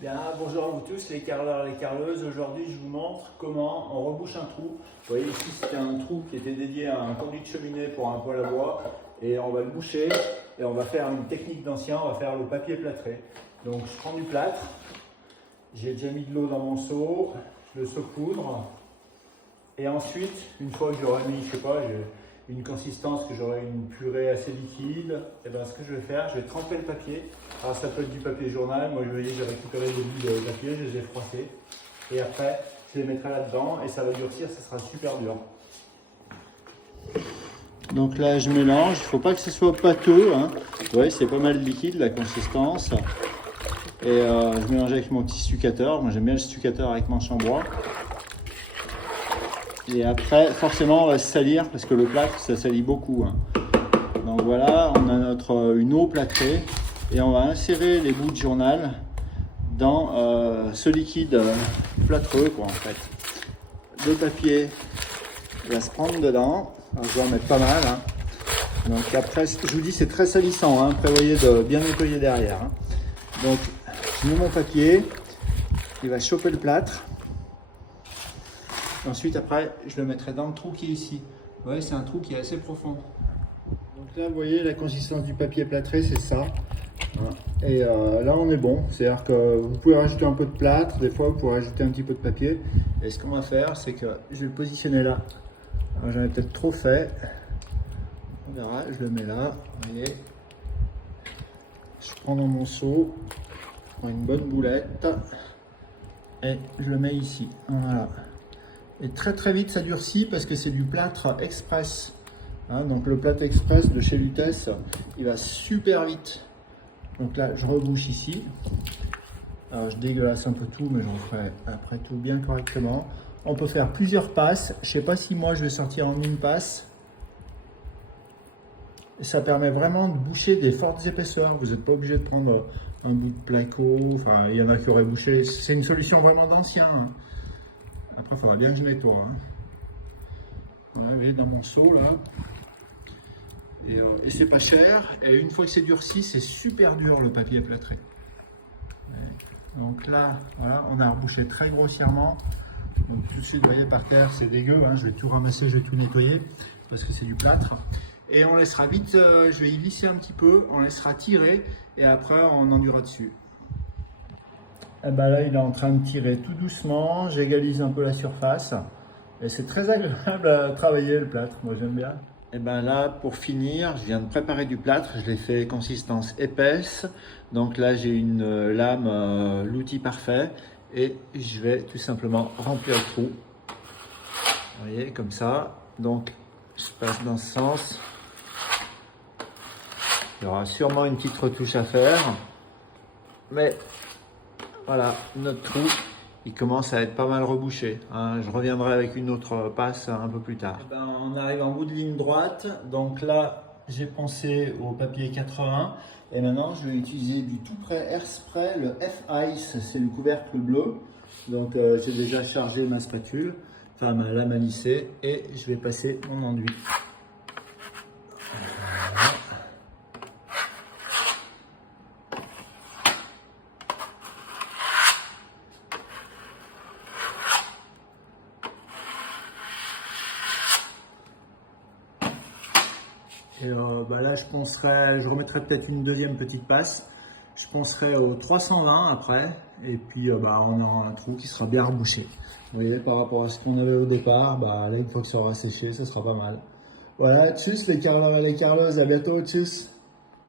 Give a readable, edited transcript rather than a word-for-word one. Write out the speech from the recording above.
Bien, bonjour à vous tous les carreleurs et les carreleuses. Aujourd'hui, je vous montre comment on rebouche un trou. Vous voyez ici, c'était un trou qui était dédié à un conduit de cheminée pour un poêle à bois. Et on va le boucher et on va faire une technique d'ancien, on va faire le papier plâtré. Donc, je prends du plâtre. J'ai déjà mis de l'eau dans mon seau. Je le saupoudre. Et ensuite, une fois que j'aurai mis, je sais pas, une consistance, que j'aurai une purée assez liquide, et ben ce que je vais faire, je vais tremper le papier. Alors ça peut être du papier journal, moi j'ai récupéré des bouts de papier, je les ai froissés. Et après, je les mettrai là-dedans et ça va durcir, ça sera super dur. Donc là, je mélange, il ne faut pas que ce soit pâteux. Hein. Vous voyez, c'est pas mal liquide la consistance. Et je mélange avec mon petit stuccateur. Moi j'aime bien le stuccateur avec manche en bois. Et après, forcément, on va se salir parce que le plâtre, ça salit beaucoup. Hein. Donc voilà, on a une eau plâtrée et on va insérer les bouts de journal dans ce liquide plâtreux, quoi, en fait. Le papier va se prendre dedans. Alors, je vais en mettre pas mal. Hein. Donc après, je vous dis, c'est très salissant. Hein. Prévoyez de bien nettoyer derrière. Hein. Donc, je mets mon papier. Il va choper le plâtre. Ensuite, après, je le mettrai dans le trou qui est ici. Vous voyez, c'est un trou qui est assez profond. Donc là, vous voyez, la consistance du papier plâtré, c'est ça. Et là, on est bon. C'est-à-dire que vous pouvez rajouter un peu de plâtre. Des fois, vous pouvez rajouter un petit peu de papier. Et ce qu'on va faire, c'est que je vais le positionner là. J'en ai peut-être trop fait. On verra, je le mets là. Vous voyez. Je prends dans mon seau. Je prends une bonne boulette. Et je le mets ici. Voilà. Et très vite ça durcit parce que c'est du plâtre express. Hein, donc le plâtre express de chez Lutèce, il va super vite. Donc là je rebouche ici. Alors, je dégueulasse un peu tout, mais j'en ferai après tout bien correctement. On peut faire plusieurs passes. Je ne sais pas si moi je vais sortir en une passe. Et ça permet vraiment de boucher des fortes épaisseurs. Vous n'êtes pas obligé de prendre un bout de placo. Enfin, il y en a qui auraient bouché. C'est une solution vraiment d'ancien. Hein. Après, il faudra bien que je nettoie. Hein. Voilà, vous voyez, dans mon seau là. Et c'est pas cher. Et une fois que c'est durci, c'est super dur le papier plâtré. Donc là, voilà, on a rebouché très grossièrement. Donc tout de suite, vous voyez, par terre, c'est dégueu. Hein. Je vais tout ramasser, je vais tout nettoyer parce que c'est du plâtre. Et on laissera vite, je vais y lisser un petit peu, on laissera tirer et après on endurera dessus. Et ben là, il est en train de tirer tout doucement, j'égalise un peu la surface et c'est très agréable à travailler le plâtre, moi j'aime bien. Et ben là, pour finir, je viens de préparer du plâtre, je l'ai fait consistance épaisse, donc là j'ai une lame, l'outil parfait et je vais tout simplement remplir le trou. Vous voyez, comme ça, donc je passe dans ce sens. Il y aura sûrement une petite retouche à faire, mais voilà, notre trou, il commence à être pas mal rebouché. Hein. Je reviendrai avec une autre passe un peu plus tard. Ben, on arrive en bout de ligne droite. Donc là, j'ai pensé au papier 80. Et maintenant, je vais utiliser du tout prêt Airspray, le F-Ice. C'est le couvercle bleu. Donc j'ai déjà chargé ma spatule, enfin ma lame à lisser. Et je vais passer mon enduit. Et là, je remettrai peut-être une deuxième petite passe. Je poncerai au 320 après. Et puis, on aura un trou qui sera bien rebouché. Vous voyez, par rapport à ce qu'on avait au départ, là, une fois que ça aura séché, ça sera pas mal. Voilà, tchuss les carreleurs et les carreleuses, à bientôt, tchuss.